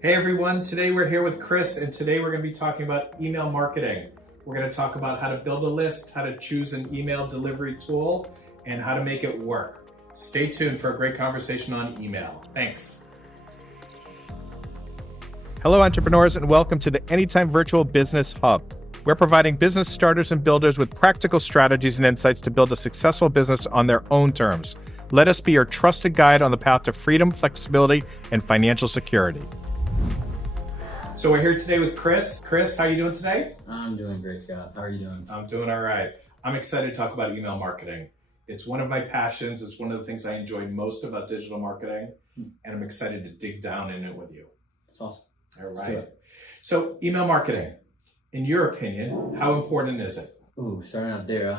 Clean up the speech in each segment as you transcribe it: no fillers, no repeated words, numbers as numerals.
Hey everyone, today we're here with Chris, and today we're going to be talking about email marketing. We're going to talk about how to build a list, how to choose an email delivery tool, and how to make it work. Stay tuned for a great conversation on email. Thanks. Hello entrepreneurs, and welcome to the Anytime Virtual Business Hub. We're providing business starters and builders with practical strategies and insights to build a successful business on their own terms. Let us be your trusted guide on the path to freedom, flexibility, and financial security. So we're here today with Chris. Chris, how are you doing today? I'm doing great, Scott. How are you doing? I'm doing all right. I'm excited to talk about email marketing. It's one of my passions. It's one of the things I enjoy most about digital marketing, and I'm excited to dig down in it with you. That's awesome. All right. So email marketing, in your opinion, how important is it? Ooh, starting out there,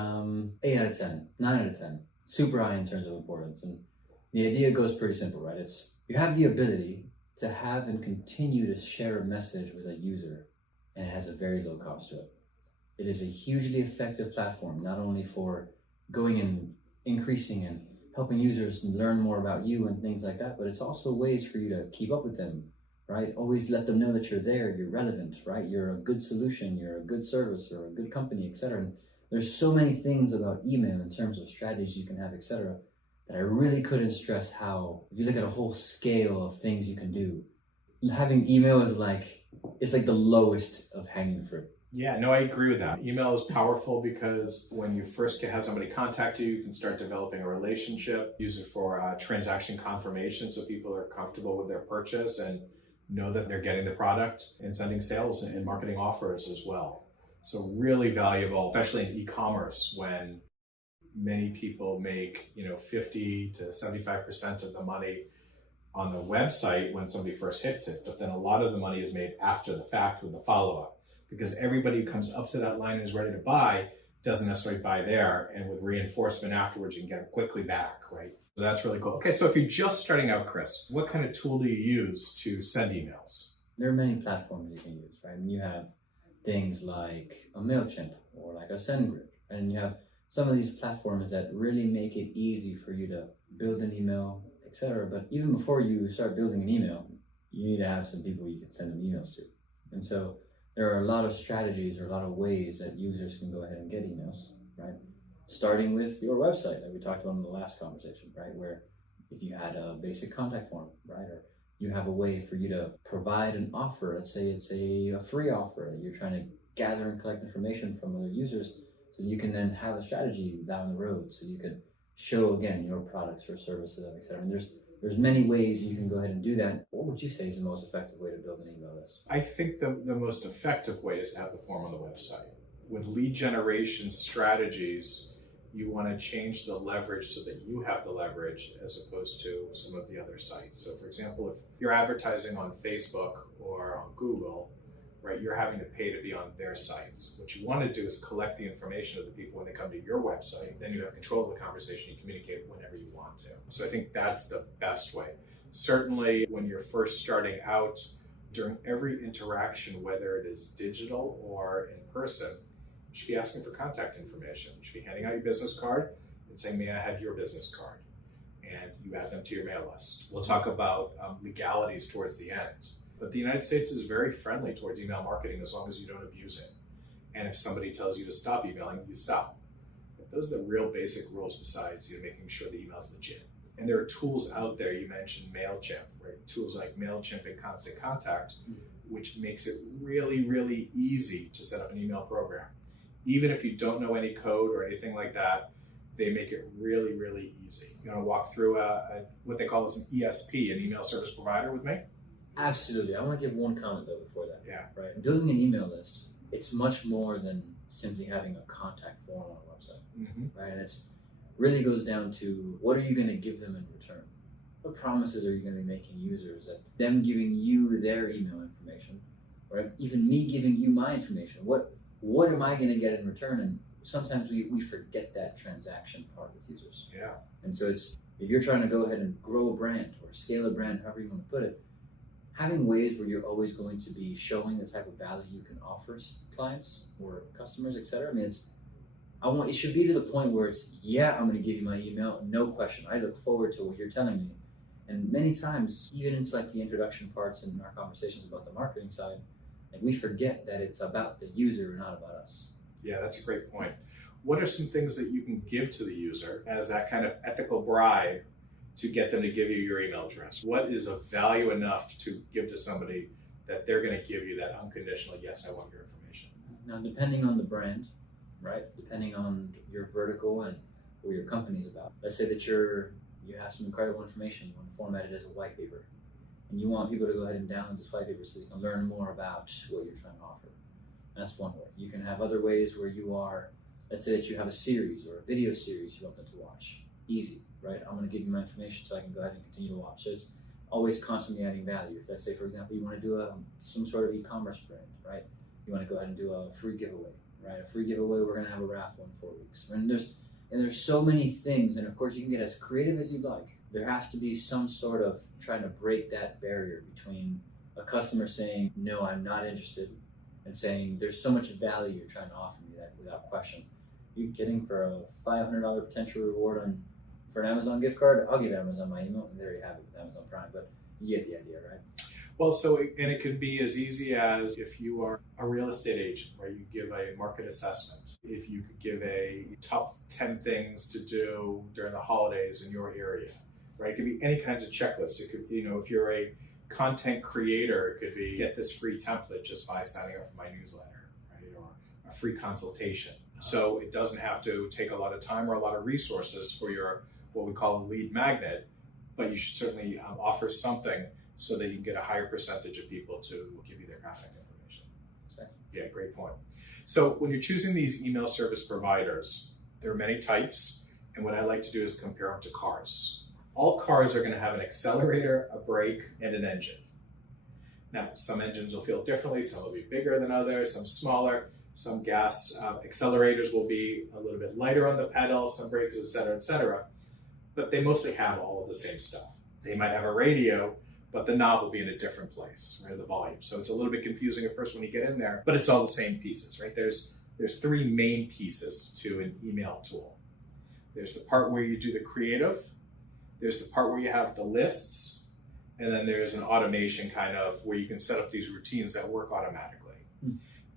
8 out of 10, 9 out of 10. Super high in terms of importance. And the idea goes pretty simple, right? It's you have the ability to have and continue to share a message with a user, and it has a very low cost to it. It is a hugely effective platform, not only for going and increasing and helping users learn more about you and things like that, but it's also ways for you to keep up with them, right? Always let them know that you're there, you're relevant, right? You're a good solution, you're a good service or a good company, etc. And there's so many things about email in terms of strategies you can have, etc., that I really couldn't stress how, if you look at a whole scale of things you can do, having email is it's like the lowest of hanging fruit. Yeah, no, I agree with that. Email is powerful because when you first have somebody contact you, you can start developing a relationship, use it for transaction confirmation so people are comfortable with their purchase and know that they're getting the product, and sending sales and marketing offers as well. So really valuable, especially in e-commerce when many people make 50 to 75% of the money on the website when somebody first hits it, but then a lot of the money is made after the fact with the follow-up, because everybody who comes up to that line and is ready to buy doesn't necessarily buy there, and with reinforcement afterwards you can get it quickly back, right? So that's really cool. Okay, so if you're just starting out, Chris, what kind of tool do you use to send emails? There are many platforms you can use, right? And you have things like a MailChimp or like a SendGrid, and you have some of these platforms that really make it easy for you to build an email, etc. But even before you start building an email, you need to have some people you can send them emails to. And so there are a lot of strategies or a lot of ways that users can go ahead and get emails, right? Starting with your website, like we talked about in the last conversation, right? Where if you had a basic contact form, right? Or you have a way for you to provide an offer. Let's say it's a free offer that you're trying to gather and collect information from other users, so you can then have a strategy down the road, so you can show again your products or services, etc. And there's many ways you can go ahead and do that. What would you say is the most effective way to build an email list? I think the most effective way is to have the form on the website. With lead generation strategies, you want to change the leverage so that you have the leverage as opposed to some of the other sites. So for example, if you're advertising on Facebook or on Google, right, you're having to pay to be on their sites. What you want to do is collect the information of the people when they come to your website. Then you have control of the conversation. You communicate whenever you want to. So I think that's the best way. Certainly when you're first starting out, during every interaction, whether it is digital or in person, you should be asking for contact information. You should be handing out your business card and saying, may I have your business card? And you add them to your mail list. We'll talk about legalities towards the end. But the United States is very friendly towards email marketing as long as you don't abuse it. And if somebody tells you to stop emailing, you stop. But those are the real basic rules, besides making sure the email is legit. And there are tools out there. You mentioned MailChimp, right? Tools like MailChimp and Constant Contact, which makes it really, really easy to set up an email program. Even if you don't know any code or anything like that, they make it really, really easy. You want to walk through what they call as an ESP, an email service provider, with me? Absolutely. I want to give one comment though before that. Yeah. Right. Building an email list, it's much more than simply having a contact form on a website, right? And it's really goes down to, what are you going to give them in return? What promises are you going to be making users, that them giving you their email information, or even me giving you my information? What am I going to get in return? And sometimes we forget that transaction part with users. Yeah. And so if you're trying to go ahead and grow a brand or scale a brand, however you want to put it, having ways where you're always going to be showing the type of value you can offer clients or customers, etc. I mean, it should be to the point where it's, yeah, I'm going to give you my email, no question. I look forward to what you're telling me. And many times, even into like the introduction parts in our conversations about the marketing side, like we forget that it's about the user, not about us. Yeah, that's a great point. What are some things that you can give to the user as that kind of ethical bribe to get them to give you your email address? What is of value enough to give to somebody that they're going to give you that unconditional, yes, I want your information? Now, depending on the brand, right? Depending on your vertical and what your company's about. Let's say that you have some incredible information, you want to format it as a white paper, and you want people to go ahead and download this white paper so they can learn more about what you're trying to offer. That's one way. You can have other ways where you are, let's say that you have a series or a video series you want them to watch. Easy, right? I'm going to give you my information so I can go ahead and continue to watch. So it's always constantly adding value. If let's say, for example, you want to do some sort of e-commerce brand, right? You want to go ahead and do a free giveaway, right? A free giveaway, we're going to have a raffle in 4 weeks. And there's so many things, and of course you can get as creative as you'd like. There has to be some sort of trying to break that barrier between a customer saying, no, I'm not interested, and saying, there's so much value you're trying to offer me that without question. You kidding? For a $500 potential reward for an Amazon gift card, I'll give Amazon my email, and there you have it with Amazon Prime, but you get the idea, right? Well, and it could be as easy as if you are a real estate agent, where you give a market assessment. If you could give a top 10 things to do during the holidays in your area, right? It could be any kinds of checklists. It could, if you're a content creator, it could be get this free template just by signing up for my newsletter, right? Or a free consultation. So it doesn't have to take a lot of time or a lot of resources for your, what we call a lead magnet, but you should certainly offer something so that you can get a higher percentage of people to give you their contact information. Exactly. Yeah, great point. So when you're choosing these email service providers, there are many types, and what I like to do is compare them to cars. All cars are going to have an accelerator, a brake, and an engine. Now, some engines will feel differently, some will be bigger than others, some smaller, some gas accelerators will be a little bit lighter on the pedal, some brakes, et cetera, but they mostly have all of the same stuff. They might have a radio, but the knob will be in a different place, right? The volume. So it's a little bit confusing at first when you get in there, but it's all the same pieces, right? There's three main pieces to an email tool. There's the part where you do the creative, there's the part where you have the lists, and then there's an automation kind of where you can set up these routines that work automatically.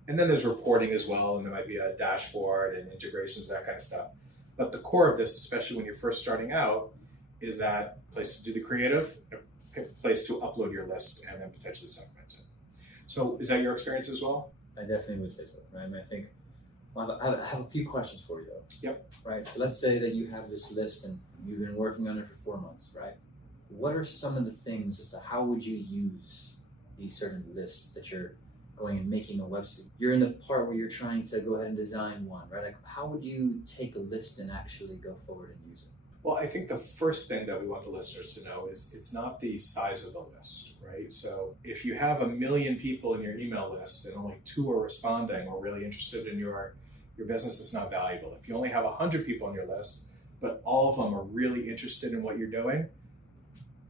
And then there's reporting as well, and there might be a dashboard and integrations, that kind of stuff. But the core of this, especially when you're first starting out, is that place to do the creative, a place to upload your list, and then potentially segment it. So is that your experience as well? I definitely would say so, right? I mean, I think, well, I have a few questions for you though. Yep. Right, so let's say that you have this list and you've been working on it for 4 months, right? What are some of the things as to how would you use these certain lists that you're going and making a website? You're in the part where you're trying to go ahead and design one, right? Like, how would you take a list and actually go forward and use it? Well, I think the first thing that we want the listeners to know is it's not the size of the list, right? So if you have 1 million people in your email list and only 2 are responding or really interested in your business, is not valuable. If you only have 100 people on your list, but all of them are really interested in what you're doing,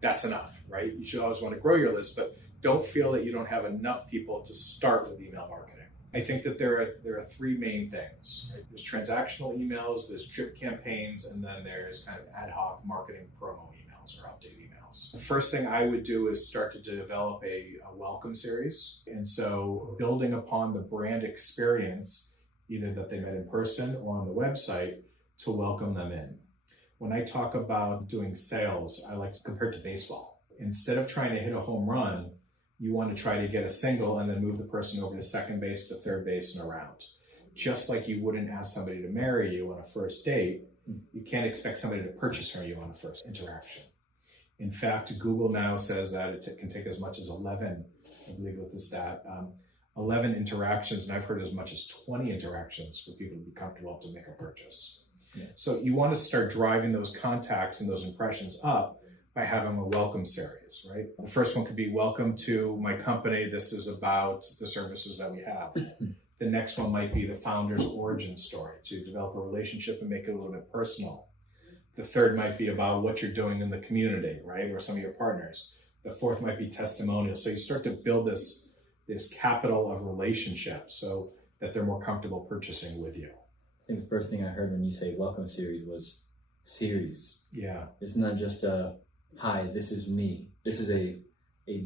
that's enough, right? You should always want to grow your list, but don't feel that you don't have enough people to start with email marketing. I think that there are 3 main things, right? There's transactional emails, there's drip campaigns, and then there's kind of ad hoc marketing promo emails or update emails. The first thing I would do is start to develop a welcome series. And so building upon the brand experience, either that they met in person or on the website, to welcome them in. When I talk about doing sales, I like to compare it to baseball. Instead of trying to hit a home run, you want to try to get a single and then move the person over to second base, to third base, and around. Just like you wouldn't ask somebody to marry you on a first date, you can't expect somebody to purchase from you on a first interaction. In fact, Google now says that it can take as much as 11, I believe with the stat, 11 interactions, and I've heard as much as 20 interactions for people to be comfortable to make a purchase. Yeah. So you want to start driving those contacts and those impressions up by having a welcome series, right? The first one could be, welcome to my company. This is about the services that we have. The next one might be the founder's origin story, to develop a relationship and make it a little bit personal. The third might be about what you're doing in the community, right? Or some of your partners. The fourth might be testimonial. So you start to build this capital of relationships so that they're more comfortable purchasing with you. I think the first thing I heard when you say welcome series was series. Yeah. It's not just a hi, this is me. This is a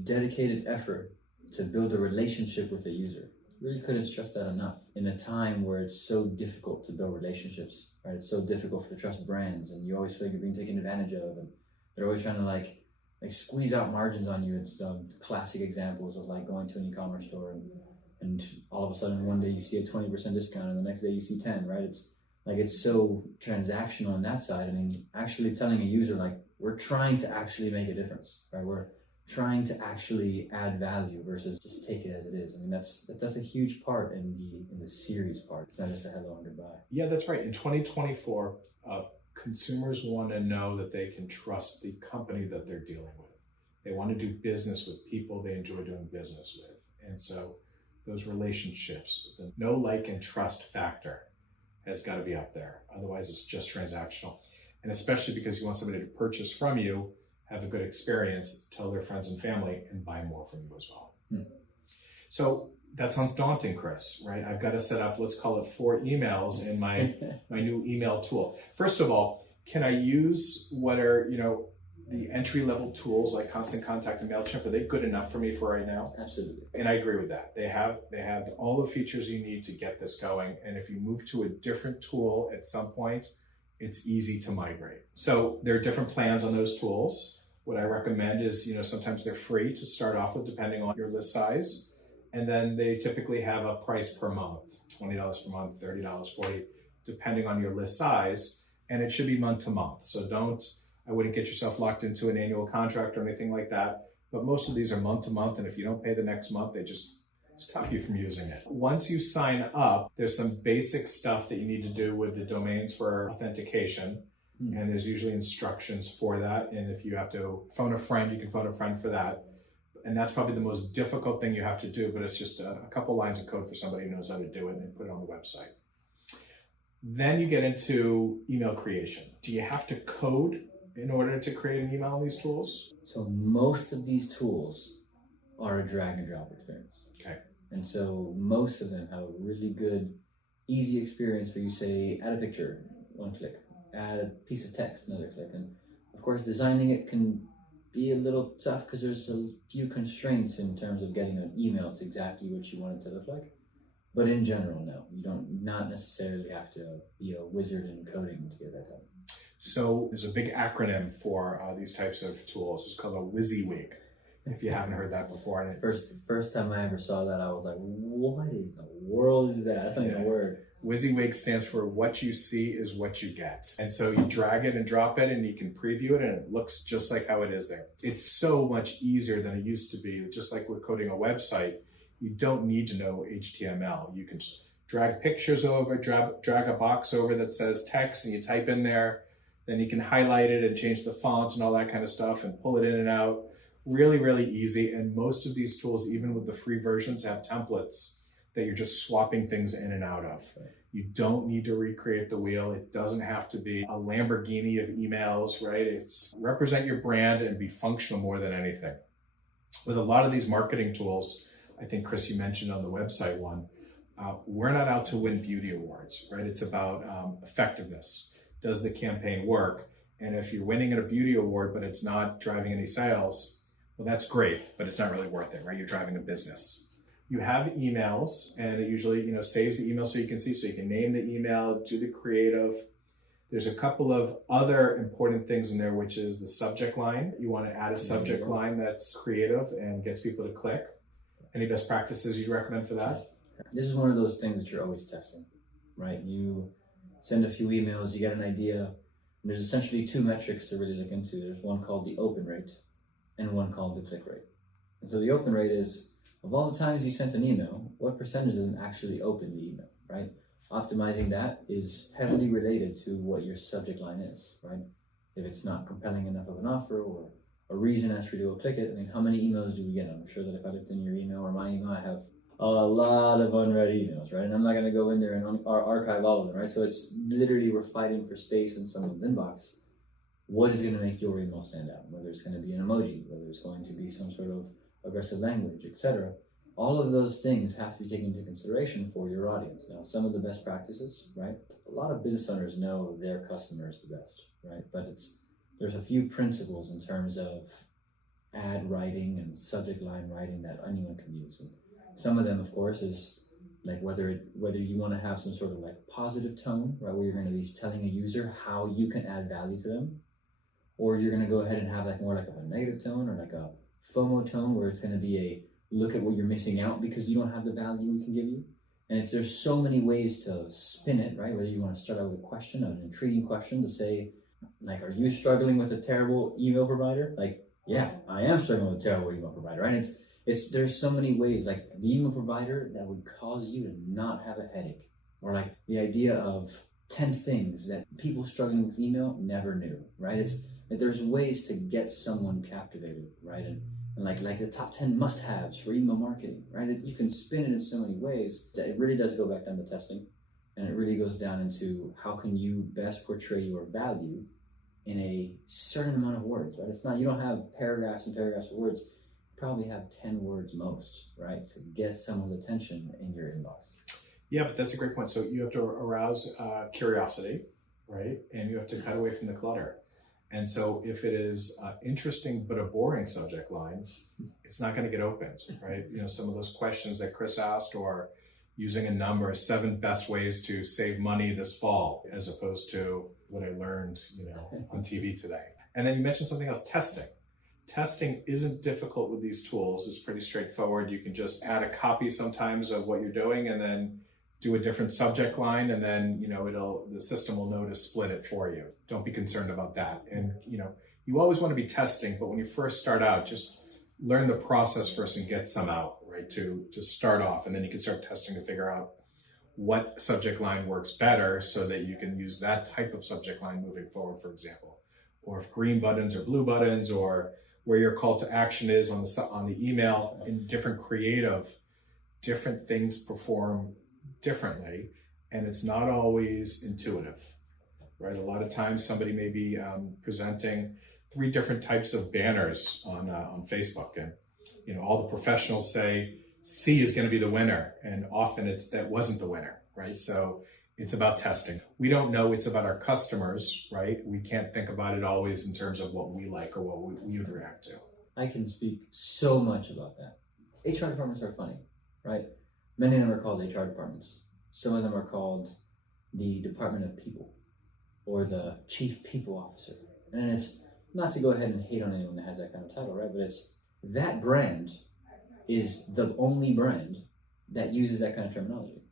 dedicated effort to build a relationship with a user. Really couldn't stress that enough. In a time where it's so difficult to build relationships, right? It's so difficult to trust brands, and you always feel like you're being taken advantage of, and they're always trying to like squeeze out margins on you. It's classic examples of like going to an e-commerce store and all of a sudden one day you see a 20% discount and the next day you see 10, right? It's like, it's so transactional on that side. I mean, actually telling a user like, we're trying to actually make a difference, right? We're trying to actually add value versus just take it as it is. I mean, that's a huge part in the series part. It's not just a hello and goodbye. Yeah, that's right. In 2024, consumers want to know that they can trust the company that they're dealing with. They want to do business with people they enjoy doing business with. And so those relationships, the know, like, and trust factor has got to be up there. Otherwise, it's just transactional. And especially because you want somebody to purchase from you, have a good experience, tell their friends and family, and buy more from you as well. So that sounds daunting, Chris, right? I've got to set up, let's call it 4 emails in my new email tool. First of all, can I use what are, the entry-level tools like Constant Contact and MailChimp? Are they good enough for me for right now? Absolutely. And I agree with that. They have all the features you need to get this going. And if you move to a different tool at some point, it's easy to migrate. So there are different plans on those tools. What I recommend is, sometimes they're free to start off with depending on your list size. And then they typically have a price per month, $20 per month, $30, $40, depending on your list size. And it should be month to month. So I wouldn't get yourself locked into an annual contract or anything like that. But most of these are month to month. And if you don't pay the next month, they just stop you from using it. Once you sign up, there's some basic stuff that you need to do with the domains for authentication. And there's usually instructions for that. And if you have to phone a friend, you can phone a friend for that. And that's probably the most difficult thing you have to do, but it's just a couple lines of code for somebody who knows how to do it and put it on the website. Then you get into email creation. Do you have to code in order to create an email on these tools? So most of these tools are a drag and drop experience. Okay. And so most of them have a really good, easy experience where you say, add a picture, one click, add a piece of text, another click. And of course, designing it can be a little tough because there's a few constraints in terms of getting an email to exactly what you want it to look like. But in general, no, you don't not necessarily have to be a wizard in coding to get that done. So there's a big acronym for these types of tools. It's called a WYSIWYG, if you haven't heard that before. And it's first time I ever saw that, I was like, what is the world is that? That's not even a word. WYSIWYG stands for what you see is what you get. And so you drag it and drop it and you can preview it and it looks just like how it is there. It's so much easier than it used to be. Just like with coding a website, you don't need to know HTML. You can just drag pictures over, drag a box over that says text and you type in there. Then you can highlight it and change the font and all that kind of stuff and pull it in and out. Really, really easy. And most of these tools, even with the free versions, have templates that you're just swapping things in and out of. You don't need to recreate the wheel. It doesn't have to be a Lamborghini of emails, right? It's represent your brand and be functional more than anything. With a lot of these marketing tools, I think, Chris, you mentioned on the website one, we're not out to win beauty awards, right? It's about effectiveness. Does the campaign work? And if you're winning at a beauty award, but it's not driving any sales, well, that's great, but it's not really worth it, right? You're driving a business. You have emails, and it usually, saves the email so you can see, so you can name the email, do the creative. There's a couple of other important things in there, which is the subject line. You want to add a subject line that's creative and gets people to click. Any best practices you recommend for that? This is one of those things that you're always testing, right? You send a few emails, you get an idea, and there's essentially 2 metrics to really look into. There's one called the open rate and one called the click rate. And so the open rate is, of all the times you sent an email, what percentage of them actually open the email, right? Optimizing that is heavily related to what your subject line is, right? If it's not compelling enough of an offer or a reason as for you to go click it, I mean, how many emails do we get? I'm sure that if I looked in your email or my email, I have a lot of unread emails, right? And I'm not going to go in there and archive all of them, right? So it's literally we're fighting for space in someone's inbox. What is going to make your email stand out? Whether it's going to be an emoji, whether it's going to be some sort of aggressive language, etc. All of those things have to be taken into consideration for your audience. Now, some of the best practices, right? A lot of business owners know their customers the best, right? But it's there's a few principles in terms of ad writing and subject line writing that anyone can use. And some of them, of course, is like whether you want to have some sort of like positive tone, right, where you're going to be telling a user how you can add value to them, or you're going to go ahead and have like more like a negative tone or like a FOMO tone, where it's going to be a look at what you're missing out because you don't have the value we can give you. And there's so many ways to spin it, right? Whether you want to start out with a question, an intriguing question to say, like, are you struggling with a terrible email provider? Like, yeah, I am struggling with a terrible email provider, right? There's so many ways, like the email provider that would cause you to not have a headache, or like the idea of 10 things that people struggling with email never knew, right? There's ways to get someone captivated, right? And like the top 10 must-haves for email marketing, right? That you can spin it in so many ways that it really does go back down to testing, and it really goes down into how can you best portray your value in a certain amount of words, right? It's not, you don't have paragraphs and paragraphs of words. You probably have 10 words most, right? To get someone's attention in your inbox. Yeah, but that's a great point. So you have to arouse curiosity, right? And you have to cut away from the clutter. And so if it is interesting but a boring subject line, it's not going to get opened, right? You know, some of those questions that Chris asked, or using a number, 7 best ways to save money this fall, as opposed to what I learned, on TV today. And then you mentioned something else, testing. Testing isn't difficult with these tools. It's pretty straightforward. You can just add a copy sometimes of what you're doing and then do a different subject line, and then the system will know to split it for you. Don't be concerned about that. And you always want to be testing, but when you first start out, just learn the process first and get some out, right? To start off, and then you can start testing to figure out what subject line works better, so that you can use that type of subject line moving forward, for example. Or if green buttons or blue buttons, or where your call to action is on the email. In different things perform differently, and it's not always intuitive, right? A lot of times somebody may be presenting 3 different types of banners on Facebook, and all the professionals say C is going to be the winner, and often that wasn't the winner, right? So it's about testing. We don't know, it's about our customers, right? We can't think about it always in terms of what we like or what we would react to. I can speak so much about that. HR departments are funny, right? Many of them are called HR departments. Some of them are called the Department of People, or the Chief People Officer. And it's not to go ahead and hate on anyone that has that kind of title, right? But it's that brand is the only brand that uses that kind of terminology.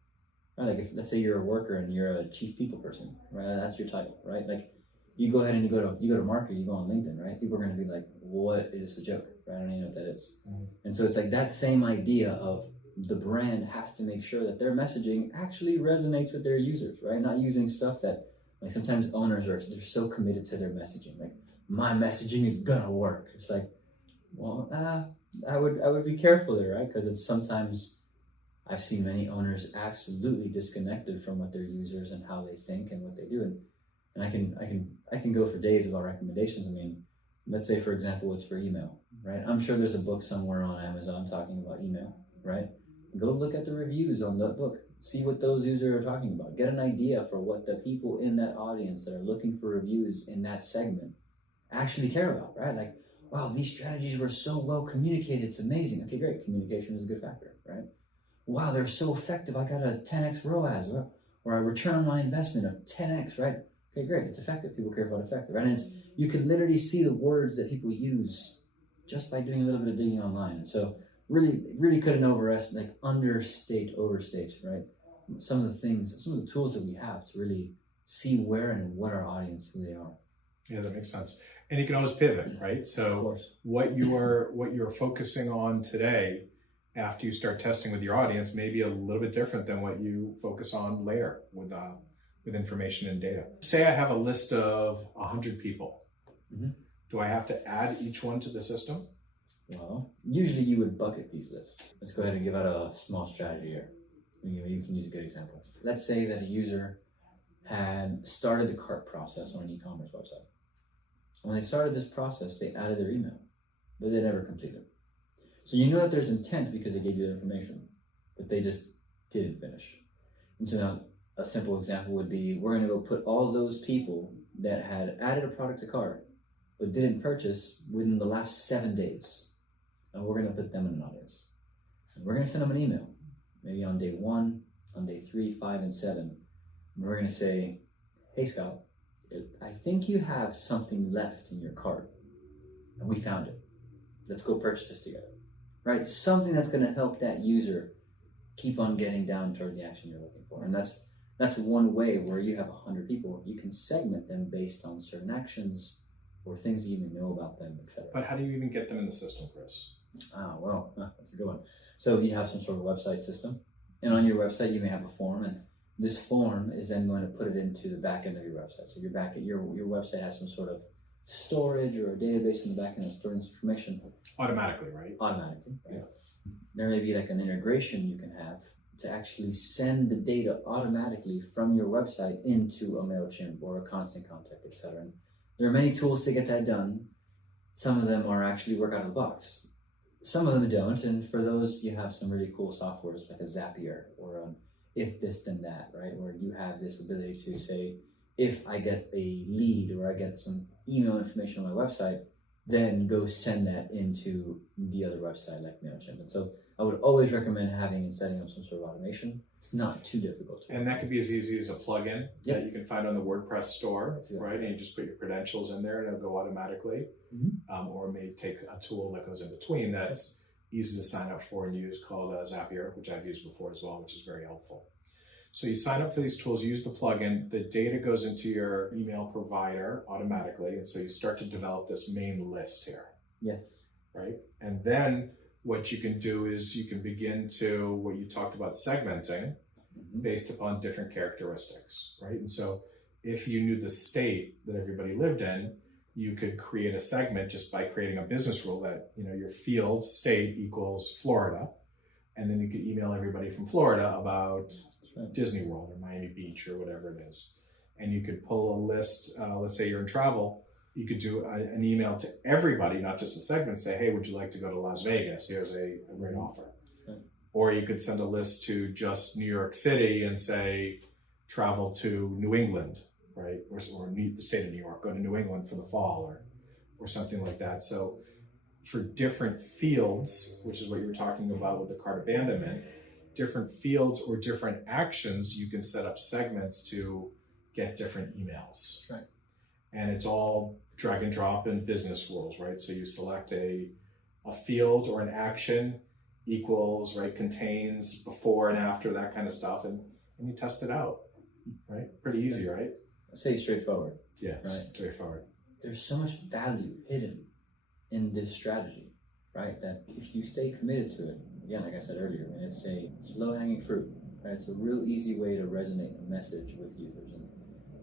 Right? Like, if let's say you're a worker and you're a chief people person, right? That's your title, right? Like, you go ahead and you go to market, you go on LinkedIn, right? People are going to be like, "What is this a joke?" Right? I don't even know what that is. Mm-hmm. And so it's like that same idea of the brand has to make sure that their messaging actually resonates with their users, right? Not using stuff that, like, sometimes owners they're so committed to their messaging, like, my messaging is gonna work. It's like, well, I would be careful there, right? Because it's sometimes I've seen many owners absolutely disconnected from what their users and how they think and what they do, and I can go for days about recommendations. I mean, let's say for example, it's for email, right? I'm sure there's a book somewhere on Amazon talking about email, right? Go look at the reviews on that book. See what those users are talking about. Get an idea for what the people in that audience that are looking for reviews in that segment actually care about, right? Like, wow, these strategies were so well communicated. It's amazing. Okay, great. Communication is a good factor, right? Wow, they're so effective. I got a 10x ROAS or a return on my investment of 10x, right? Okay, great. It's effective. People care about effective, right? And you can literally see the words that people use just by doing a little bit of digging online. And so really couldn't overstate, right? Some of the tools that we have to really see where and what our audience, who they are. Yeah, that makes sense. And you can always pivot, right? So what you're focusing on today, after you start testing with your audience, may be a little bit different than what you focus on later with information and data. Say I have a list of 100 people. Mm-hmm. Do I have to add each one to the system? Well, usually you would bucket these lists. Let's go ahead and give out a small strategy here. You can use a good example. Let's say that a user had started the cart process on an e-commerce website. When they started this process, they added their email, but they never completed it. So you know that there's intent because they gave you the information, but they just didn't finish. And so now a simple example would be, we're going to go put all those people that had added a product to cart but didn't purchase within the last 7 days. And we're going to put them in an audience. And we're going to send them an email, maybe on day 1, on day 3, 5, and 7. And we're going to say, hey, Scott, I think you have something left in your cart. And we found it. Let's go purchase this together. Right? Something that's going to help that user keep on getting down toward the action you're looking for. And that's one way where you have 100 people. You can segment them based on certain actions or things you may know about them, etc. But how do you even get them in the system, Chris? Well, that's a good one. So you have some sort of website system, and on your website you may have a form, and this form is then going to put it into the back end of your website. So your website has some sort of storage or a database in the back end that's storing this information. Automatically, right? Automatically, right? Yeah. There may be like an integration you can have to actually send the data automatically from your website into a MailChimp or a Constant Contact, etc. And there are many tools to get that done. Some of them are actually work out of the box. Some of them don't, and for those you have some really cool softwares like a Zapier or if this then that, right? Where you have this ability to say, if I get a lead or I get some email information on my website, then go send that into the other website like MailChimp. And so I would always recommend having and setting up some sort of automation. It's not too difficult. And that could be as easy as a plugin Yep. that you can find on the WordPress store, That's it. right? And you just put your credentials in there and it'll go automatically. Or it may take a tool that goes in between that's easy to sign up for and use called Zapier, which I've used before as well, which is very helpful. So you sign up for these tools, use the plugin, the data goes into your email provider automatically. And so you start to develop this main list here. Yes. Right? And then what you can do is you can begin to, what you talked about, segmenting based upon different characteristics, right? And so if you knew the state that everybody lived in, you could create a segment just by creating a business rule that, your field state equals Florida. And then you could email everybody from Florida about Disney World or Miami Beach or whatever it is. And you could pull a list, let's say you're in travel, you could do an email to everybody, not just a segment, say, hey, would you like to go to Las Vegas? Here's a great offer. Okay. Or you could send a list to just New York City and say, travel to New England, right? Or the state of New York, go to New England for the fall or something like that. So for different fields, which is what you were talking about with the cart abandonment, different fields or different actions, you can set up segments to get different emails. Right. And it's all drag and drop in business rules, right? So you select a field or an action equals, right, contains before and after, that kind of stuff, and you test it out, right? Pretty easy, right? I'd say straightforward. Yes, right. Straightforward. There's so much value hidden in this strategy, right? That if you stay committed to it, again, like I said earlier, and it's low-hanging fruit, right? It's a real easy way to resonate a message with users. And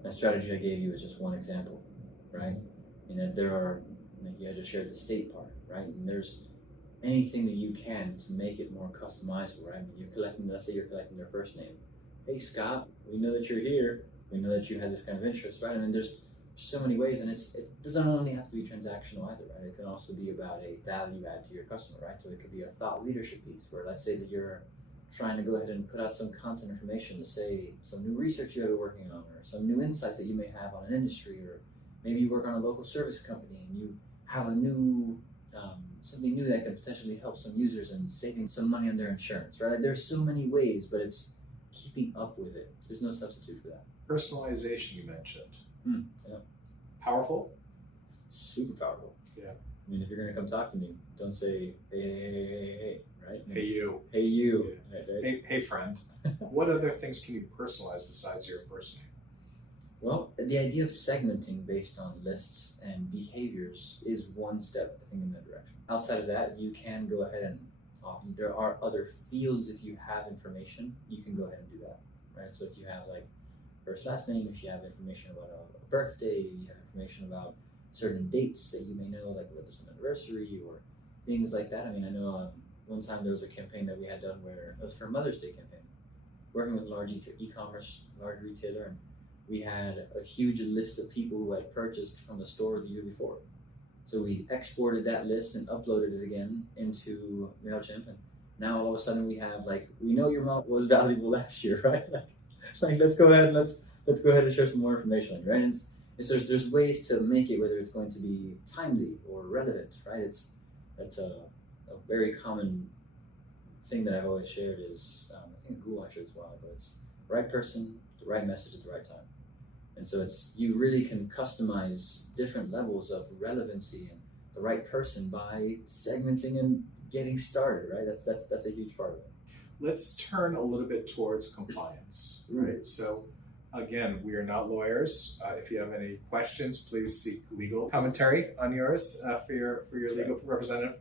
that strategy I gave you is just one example, right? And there are, like you had just shared the state part, right? And there's anything that you can to make it more customizable, right? I mean, let's say you're collecting their first name. Hey, Scott, we know that you're here. We know that you had this kind of interest, right? I mean, there's so many ways, and it doesn't only have to be transactional either, right? It can also be about a value add to your customer, right? So it could be a thought leadership piece where, let's say that you're trying to go ahead and put out some content information to say some new research you're working on, or some new insights that you may have on an industry, or maybe you work on a local service company and you have a new something new that could potentially help some users and saving some money on their insurance, right? There's so many ways, but it's keeping up with it. There's no substitute for that. Personalization you mentioned. Yeah. Powerful? Super powerful. Yeah. I mean, if you're gonna come talk to me, don't say hey, right? Hey you. Hey you. Yeah. Right? Hey friend. What other things can you personalize besides your first name? Well, the idea of segmenting based on lists and behaviors is one step, I think, in that direction. Outside of that, you can go ahead and there are other fields. If you have information, you can go ahead and do that, right? So if you have like first, last name, if you have information about a birthday, you have information about certain dates that you may know, like whether it's an anniversary or things like that. I mean, I know one time there was a campaign that we had done where it was for a Mother's Day campaign, working with a large e-commerce, large retailer, and we had a huge list of people who had purchased from the store the year before. So we exported that list and uploaded it again into MailChimp, and now all of a sudden we have we know your amount was valuable last year, right? Let's go ahead and let's go ahead and share some more information, right? And it's And so there's ways to make it whether it's going to be timely or relevant, right? That's a very common thing that I've always shared is, I think Google I shared as well, but it's the right person, the right message at the right time. And so you really can customize different levels of relevancy and the right person by segmenting and getting started, right? That's a huge part of it. Let's turn a little bit towards compliance, right? So again, we are not lawyers. If you have any questions, please seek legal commentary on yours for your legal representative.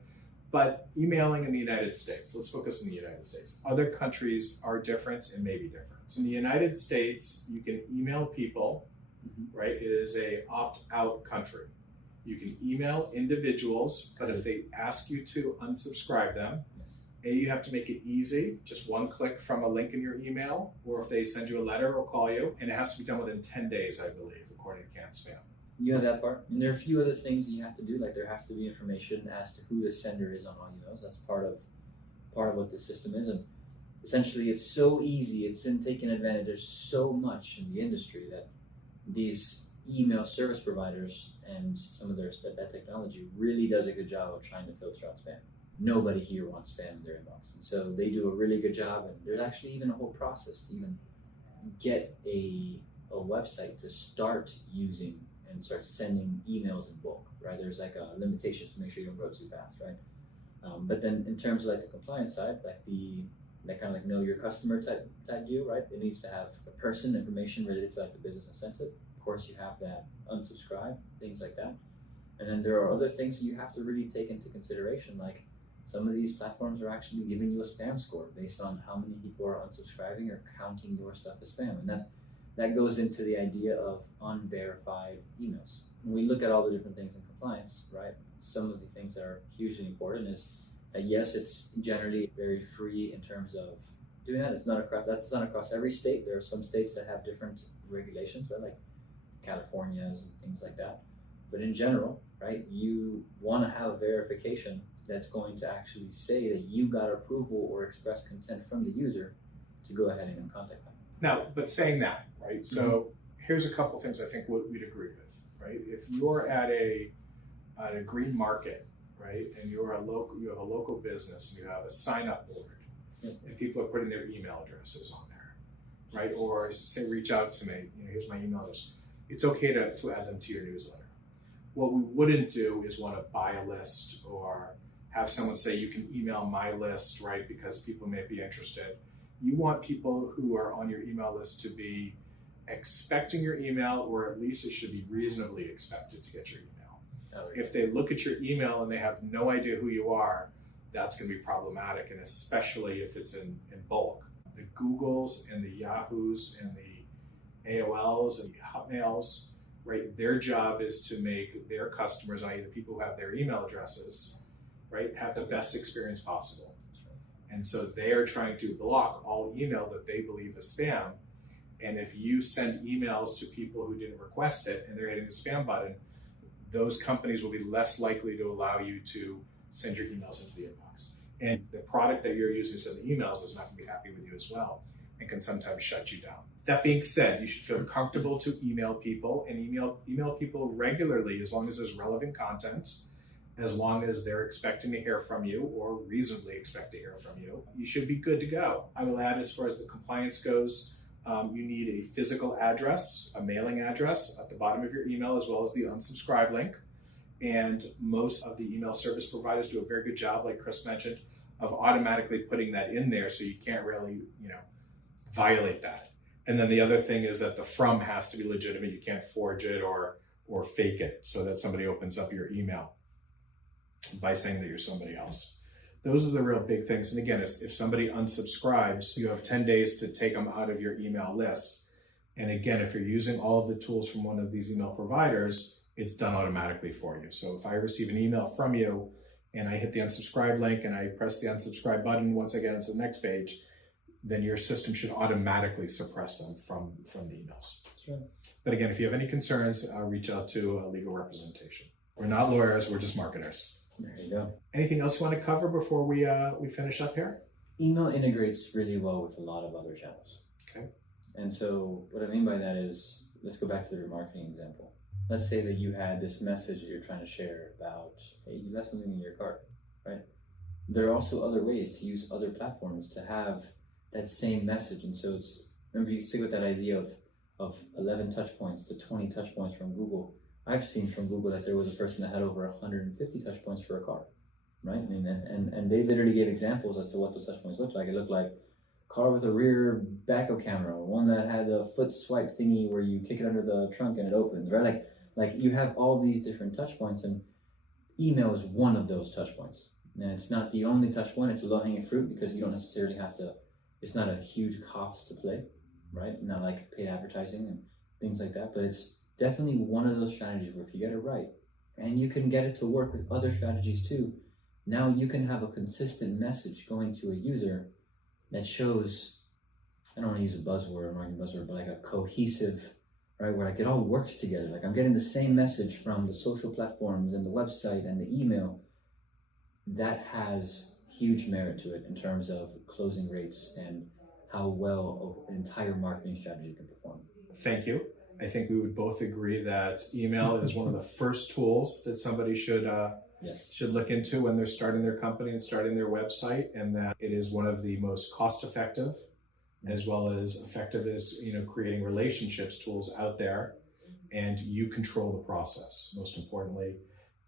But emailing in the United States, let's focus on the United States. Other countries are different and may be different. So in the United States, you can email people, right? It is a opt-out country. You can email individuals, but if they ask you to unsubscribe them, you have to make it easy, just one click from a link in your email, or if they send you a letter or call you, and it has to be done within 10 days, I believe, according to CanSpam. You have that part. And there are a few other things you have to do, like there has to be information as to who the sender is on all emails. That's part of what the system is. And essentially it's so easy, it's been taken advantage. There's so much in the industry that these email service providers and some of that technology really does a good job of trying to filter out spam. Nobody here wants spam in their inbox. And so they do a really good job, and there's actually even a whole process to even get a website to start using and start sending emails in bulk, right? There's like a limitations to make sure you don't grow too fast, right? But then in terms of like the compliance side, like kind of like know your customer type deal, right? It needs to have the person information related to like the business incentive. Of course, you have that unsubscribe, things like that. And then there are other things that you have to really take into consideration, like some of these platforms are actually giving you a spam score based on how many people are unsubscribing or counting your stuff as spam. And that goes into the idea of unverified emails. When we look at all the different things in compliance, right? Some of the things that are hugely important is that yes, it's generally very free in terms of doing that. That's not across every state. There are some states that have different regulations, right? Like California's and things like that. But in general, right, you want to have verification that's going to actually say that you got approval or express consent from the user to go ahead and contact them. Now, but saying that, right? So here's a couple things I think we'd agree with, right? If you're at a green market, right, and you have a local business and you have a sign-up board, and people are putting their email addresses on there, right? Or say, reach out to me, here's my email address. It's okay to add them to your newsletter. What we wouldn't do is want to buy a list or have someone say you can email my list, right? Because people may be interested. You want people who are on your email list to be expecting your email, or at least it should be reasonably expected to get your email. If they look at your email and they have no idea who you are, that's going to be problematic, and especially if it's in bulk. The Googles and the Yahoos and the AOLs and the Hotmails, right? Their job is to make their customers, i.e. the people who have their email addresses, right, have the best experience possible. And so they are trying to block all email that they believe is spam. And if you send emails to people who didn't request it and they're hitting the spam button, those companies will be less likely to allow you to send your emails into the inbox. And the product that you're using to send the emails is not going to be happy with you as well and can sometimes shut you down. That being said, you should feel comfortable to email people and email people regularly as long as there's relevant content, as long as they're expecting to hear from you or reasonably expect to hear from you. You should be good to go. I will add, as far as the compliance goes, you need a physical address, a mailing address at the bottom of your email, as well as the unsubscribe link. And most of the email service providers do a very good job, like Chris mentioned, of automatically putting that in there, so you can't really, violate that. And then the other thing is that the from has to be legitimate. You can't forge it or fake it so that somebody opens up your email by saying that you're somebody else. Those are the real big things. And again, if somebody unsubscribes, you have 10 days to take them out of your email list. And again, if you're using all of the tools from one of these email providers, it's done automatically for you. So if I receive an email from you and I hit the unsubscribe link and I press the unsubscribe button once I get into the next page, then your system should automatically suppress them from the emails. Sure. But again, if you have any concerns, reach out to legal representation. We're not lawyers, we're just marketers. There you go. Anything else you want to cover before we finish up here? Email integrates really well with a lot of other channels. Okay. And so what I mean by that is, let's go back to the remarketing example. let's say that you had this message that you're trying to share about, hey, you left something in your cart, right? There are also other ways to use other platforms to have that same message. And so it's, remember, you stick with that idea of 11 touch points to 20 touch points from Google. I've seen from Google that there was a person that had over 150 touch points for a car, right? I mean, and they literally gave examples as to what those touch points looked like. It looked like car with a rear backup camera, one that had a foot swipe thingy where you kick it under the trunk and it opens, right? Like you have all these different touch points, and email is one of those touch points. And it's not the only touch point, it's a low-hanging fruit because you don't necessarily have to, it's not a huge cost to play, right? Not like paid advertising and things like that, but it's definitely one of those strategies where if you get it right, and you can get it to work with other strategies too, now you can have a consistent message going to a user that shows, I don't want to use a buzzword, a marketing buzzword, but like a cohesive, right, where like it all works together. Like I'm getting the same message from the social platforms and the website and the email. That has huge merit to it in terms of closing rates and how well an entire marketing strategy can perform. Thank you. I think we would both agree that email is one of the first tools that somebody should look into when they're starting their company and starting their website, and that it is one of the most cost-effective as well as effective as creating relationships tools out there, and you control the process most importantly.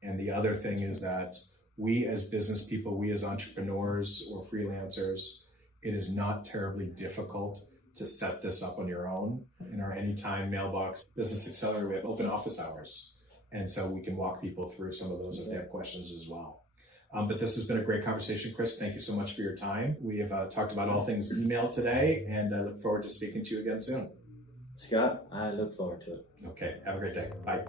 And the other thing is that we as business people, we as entrepreneurs or freelancers, it is not terribly difficult to set this up on your own. In our Anytime Mailbox Business Accelerator, we have open office hours. And so we can walk people through some of those if they have questions as well. But this has been a great conversation, Chris. Thank you so much for your time. We have talked about all things email today, and I look forward to speaking to you again soon. Scott, I look forward to it. Okay, have a great day. Bye.